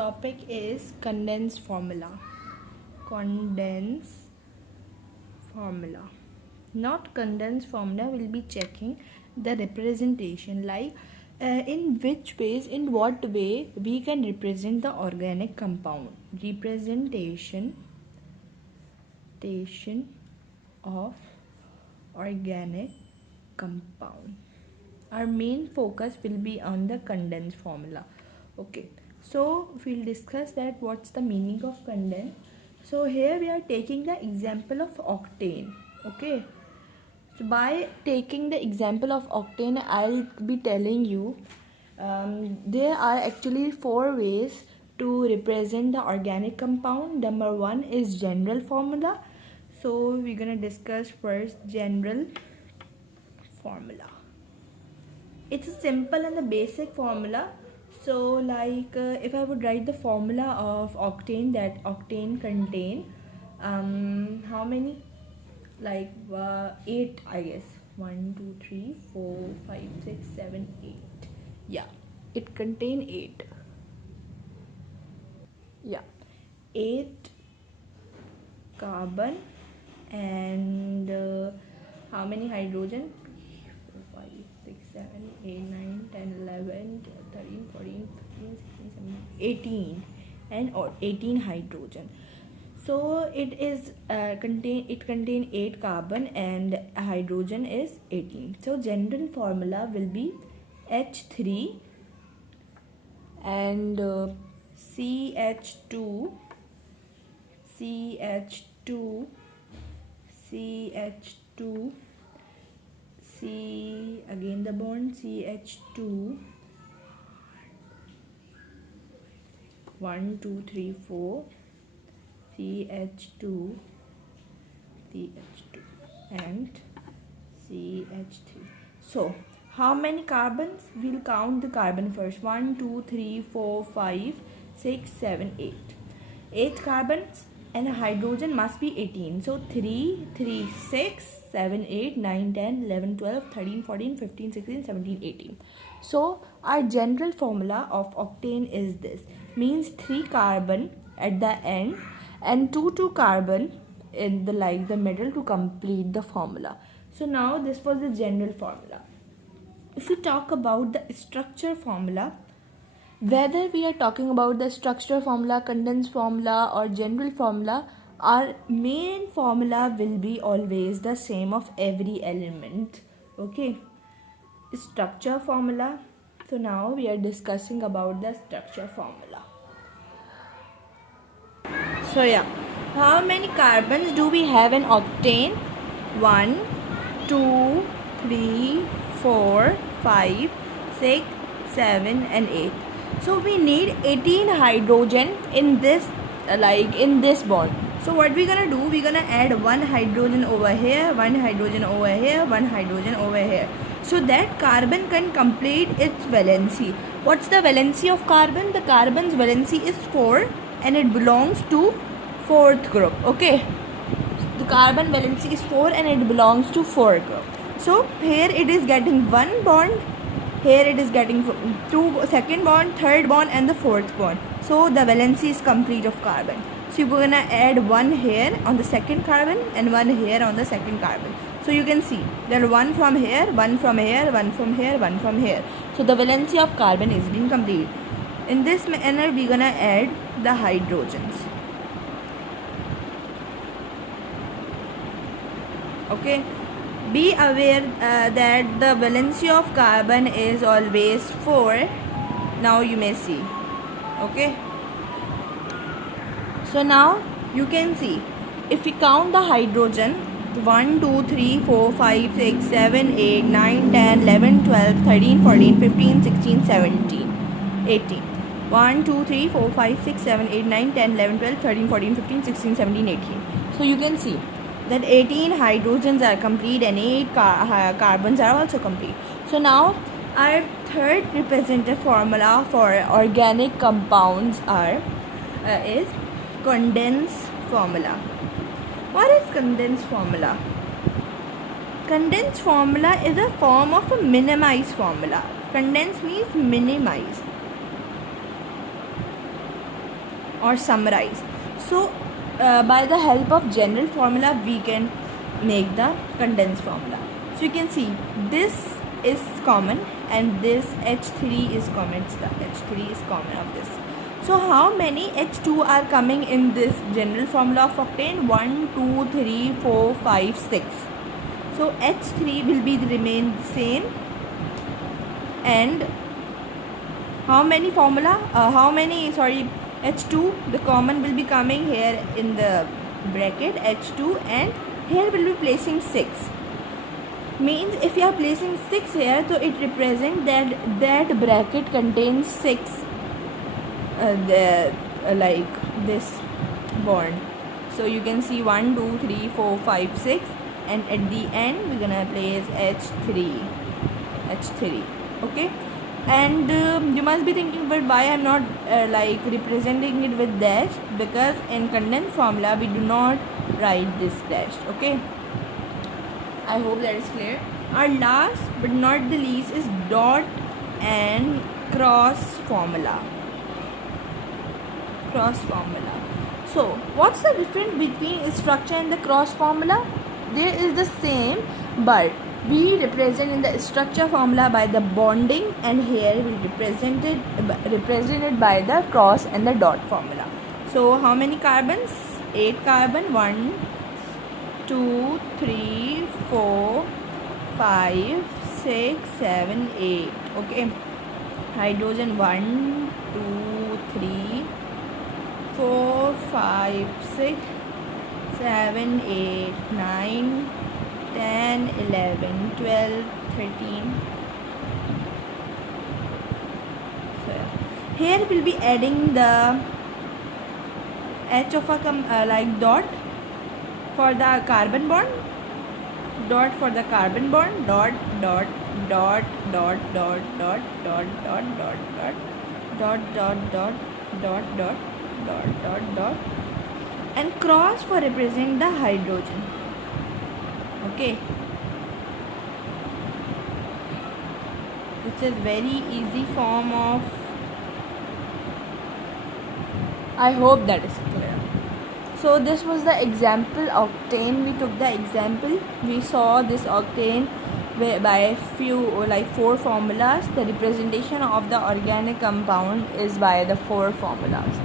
topic is condensed formula. Condensed formula. Not condensed formula, we'll be checking the representation, like in what way we can represent the organic compound. Representation of organic compound. Our main focus will be on the condensed formula. Okay, so we'll discuss that what's the meaning of condensed. So here we are taking the example of octane. Okay, so by taking the example of octane, I'll be telling you there are actually 4 ways to represent the organic compound. Number 1 is general formula. So we're gonna discuss first general formula. It's a simple and the basic formula. So like if I would write the formula of octane, that octane contain how many, like 8, I guess. 1 2 3 4 5 6 7 8. Yeah, it contain 8. Yeah, 8 carbon and how many hydrogen? 4 5 6 7 8 9 10 11 12 13 14 15 16 17 18 and or 18 hydrogen. So it is contain 8 carbon and hydrogen is 18. So general formula will be H3 and CH2 C again the bond CH2 1 2 3 4 CH2 and CH3. So how many carbons? We'll count the carbon first. 1 2 3 4 5 6 7 8. 8 carbons and hydrogen must be 18. So 3 3 6 7 8 9 10 11 12 13 14 15 16 17 18. So our general formula of octane is this, means 3 carbon at the end and 2 carbon in the middle to complete the formula. So now this was the general formula. If we talk about the structure formula, whether we are talking about the structure formula, condensed formula or general formula, our main formula will be always the same of every element. Okay, structure formula. So now we are discussing about the structure formula. So yeah, how many carbons do we have in octane? 1 2 3 4 5 6 7 and 8. So we need 18 hydrogen in this in this bond. So what we're gonna do, we're gonna add 1 hydrogen over here, 1 hydrogen over here, 1 hydrogen over here, so that carbon can complete its valency. What's the valency of carbon? The carbon's valency is 4 and it belongs to 4th group. Okay, the carbon valency is 4 and it belongs to 4th group. So here it is getting 1 bond, here it is getting 2 second bond, 3rd bond and the 4th bond. So the valency is complete of carbon. So we're gonna add 1 here on the second carbon and 1 here on the second carbon. So you can see there are 1 from here, 1 from here, 1 from here, 1 from here. So the valency of carbon is being complete. In this manner we're gonna add the hydrogens. Okay, be aware that the valency of carbon is always 4. Now you may see. Okay, so now you can see, if we count the hydrogen, 1 2 3 4 5 6 7 8 9 10 11 12 13 14 15 16 17 18. 1 2 3 4 5 6 7 8 9 10 11 12 13 14 15 16 17 18. So you can see that 18 hydrogens are complete and 8 carbons are also complete. So now our third representative formula for organic compounds is condensed formula. What is condensed formula? Condensed formula is a form of a minimized formula. Condense means minimize. or summarize. So by the help of general formula we can make the condensed formula. So you can see this is common and this H3 is common. The H3 is common of this. So how many H2 are coming in this general formula of octane? 1, 2, 3, 4, 5, 6. So H3 will be remain the same. And how many H2, the common will be coming here in the bracket H2, and here will be placing 6. Means if you are placing 6 here, so it represents that bracket contains 6 like this bond. So you can see 1, 2, 3, 4, 5, 6, and at the end we're gonna place H3. Okay. And you must be thinking, but why I'm not like representing it with dash? Because in condensed formula we do not write this dash. Okay, I hope that is clear. Our last but not the least is dot and cross formula. So what's the difference between structure and the cross formula? There is the same, but we represent in the structure formula by the bonding, and here we represented by the cross and the dot formula. So how many carbons? 8 carbon. 1, 2, 3, 4, 5, 6, 7, 8. Okay. Hydrogen 1, 2, 3, 4, 5, 6, 7, 8, 9, 10, 11, 12, 13. So here we'll be adding the H of a like dot for the carbon bond, dot for the carbon bond, dot dot dot dot dot dot dot dot dot dot dot dot dot dot dot dot dot dot, and cross for representing the hydrogen. Okay, this is very easy form of. I hope that is clear. So this was the example octane. We took the example. We saw this octane by few like 4 formulas. The representation of the organic compound is by the 4 formulas.